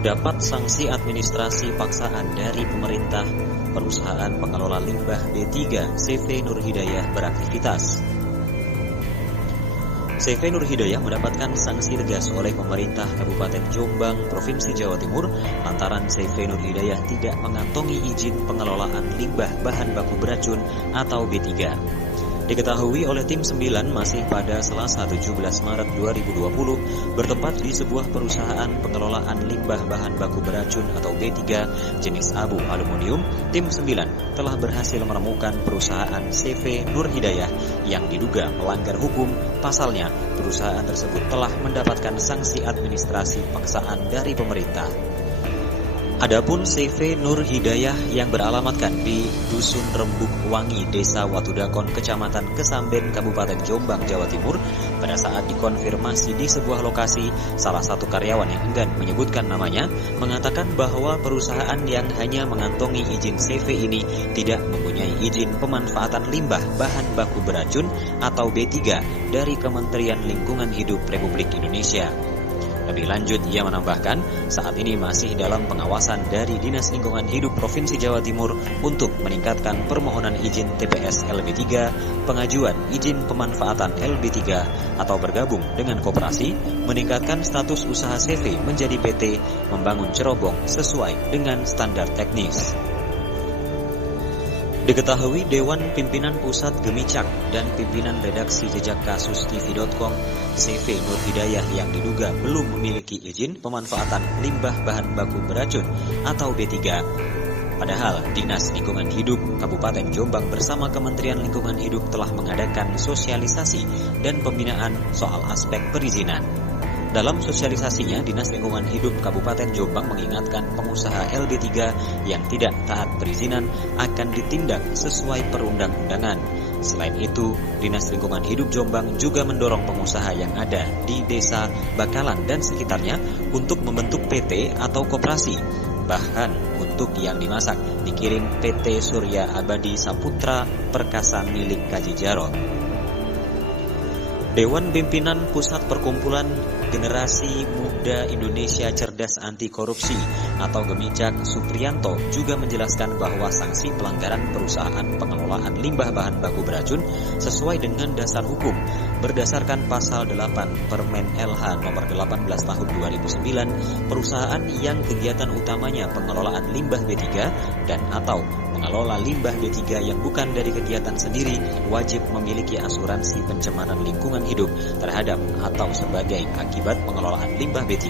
dapat sanksi administrasi paksaan dari pemerintah perusahaan pengelola limbah B3 CV Nur Hidayah beraktivitas. CV Nur Hidayah mendapatkan sanksi tegas oleh pemerintah Kabupaten Jombang, Provinsi Jawa Timur lantaran CV Nur Hidayah tidak mengantongi izin pengelolaan limbah bahan baku beracun atau B3. Diketahui oleh tim 9 masih pada Selasa 17 Maret 2020 bertempat di sebuah perusahaan pengelolaan limbah bahan baku beracun atau B3 jenis abu aluminium, tim 9 telah berhasil menemukan perusahaan CV Nur Hidayah yang diduga melanggar hukum. Pasalnya, perusahaan tersebut telah mendapatkan sanksi administrasi paksaan dari pemerintah. Adapun CV Nur Hidayah yang beralamatkan di Dusun Rembuk Wangi, Desa Watudakon, Kecamatan Kesamben, Kabupaten Jombang, Jawa Timur, pada saat dikonfirmasi di sebuah lokasi, salah satu karyawan yang enggan menyebutkan namanya mengatakan bahwa perusahaan yang hanya mengantongi izin CV ini tidak mempunyai izin pemanfaatan limbah bahan baku beracun atau B3 dari Kementerian Lingkungan Hidup Republik Indonesia. Lebih lanjut, ia menambahkan saat ini masih dalam pengawasan dari Dinas Lingkungan Hidup Provinsi Jawa Timur untuk meningkatkan permohonan izin TPS LB3, pengajuan izin pemanfaatan LB3 atau bergabung dengan koperasi, meningkatkan status usaha CV menjadi PT, membangun cerobong sesuai dengan standar teknis. Diketahui Dewan Pimpinan Pusat Gemicak dan Pimpinan Redaksi Jejak Kasus TV.com CV Nur Hidayah yang diduga belum memiliki izin pemanfaatan limbah bahan baku beracun atau B3. Padahal Dinas Lingkungan Hidup Kabupaten Jombang bersama Kementerian Lingkungan Hidup telah mengadakan sosialisasi dan pembinaan soal aspek perizinan. Dalam sosialisasinya, Dinas Lingkungan Hidup Kabupaten Jombang mengingatkan pengusaha LB3 yang tidak taat perizinan akan ditindak sesuai perundang-undangan. Selain itu, Dinas Lingkungan Hidup Jombang juga mendorong pengusaha yang ada di Desa Bakalan dan sekitarnya untuk membentuk PT atau koperasi. Bahkan untuk yang dimasak dikirim PT Surya Abadi Saputra Perkasa milik Kaji Jarot. Dewan Pimpinan Pusat Perkumpulan Generasi Muda Indonesia Cerdas Anti Korupsi atau Gemicak Supriyanto juga menjelaskan bahwa sanksi pelanggaran perusahaan pengelolaan limbah bahan baku beracun sesuai dengan dasar hukum berdasarkan pasal 8 Permen LH nomor 18 tahun 2009, perusahaan yang kegiatan utamanya pengelolaan limbah B3 dan atau mengelola limbah B3 yang bukan dari kegiatan sendiri wajib memiliki asuransi pencemaran lingkungan hidup terhadap atau sebagai akibat pengelolaan limbah B3.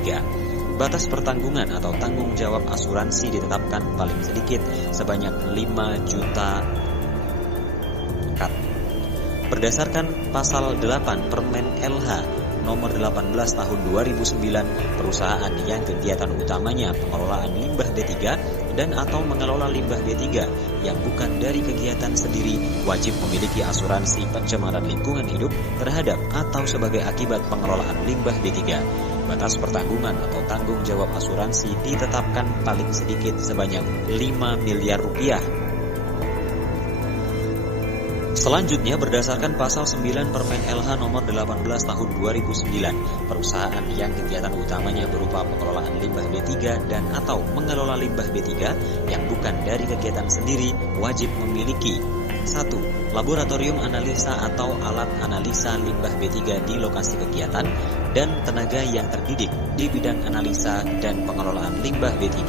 Batas pertanggungan atau tanggung jawab asuransi ditetapkan paling sedikit sebanyak 5 juta kat. Berdasarkan pasal 8 Permen LH nomor 18 tahun 2009, perusahaan yang kegiatan utamanya pengelolaan limbah B3 dan atau mengelola limbah B3 yang bukan dari kegiatan sendiri wajib memiliki asuransi pencemaran lingkungan hidup terhadap atau sebagai akibat pengelolaan limbah B3. Batas pertanggungan atau tanggung jawab asuransi ditetapkan paling sedikit sebanyak 5 miliar rupiah. Selanjutnya, berdasarkan pasal 9 Permen LH nomor 18 tahun 2009, perusahaan yang kegiatan utamanya berupa pengelolaan limbah B3 dan atau mengelola limbah B3 yang bukan dari kegiatan sendiri wajib memiliki 1. Laboratorium analisa atau alat analisa limbah B3 di lokasi kegiatan dan tenaga yang terdidik di bidang analisa dan pengelolaan limbah B3.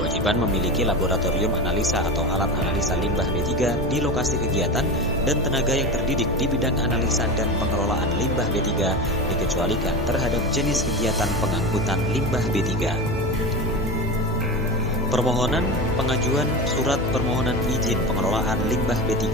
Kewajiban memiliki laboratorium analisa atau alat analisa limbah B3 di lokasi kegiatan dan tenaga yang terdidik di bidang analisa dan pengelolaan limbah B3 dikecualikan terhadap jenis kegiatan pengangkutan limbah B3. Permohonan pengajuan surat permohonan izin pengelolaan limbah B3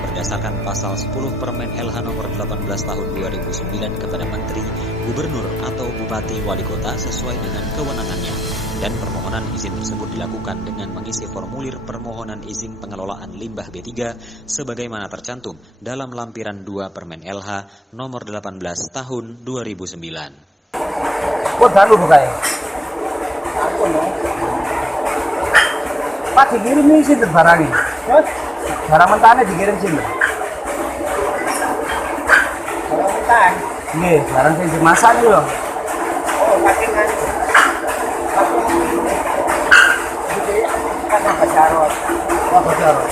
berdasarkan pasal 10 Permen LH nomor 18 tahun 2009 kepada Menteri, Gubernur atau Bupati Wali Kota sesuai dengan kewenangannya, dan permohonan izin tersebut dilakukan dengan mengisi formulir permohonan izin pengelolaan limbah B3 sebagaimana tercantum dalam lampiran 2 Permen LH nomor 18 tahun 2009. Kok dulu bukannya? Pak dikirim nih sih barangnya. Barang mentahnya dikirim sini. Barang mentah? Iya, barang yang dimasak nih loh. Oh, makin kan. Kan Mbak Jarot. Mbak Jarot.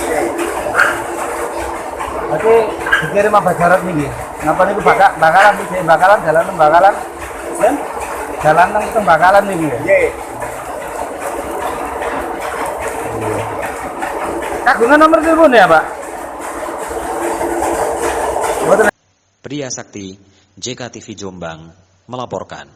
Berarti dikirim Mbak Jarot nih. Ngapa niku bakalan jalan bakalan. Jalan nang Tembakalan nih. Nggih. Kagungan nomor telepon ya, Pak? Pria Sakti, JKTV Jombang, melaporkan.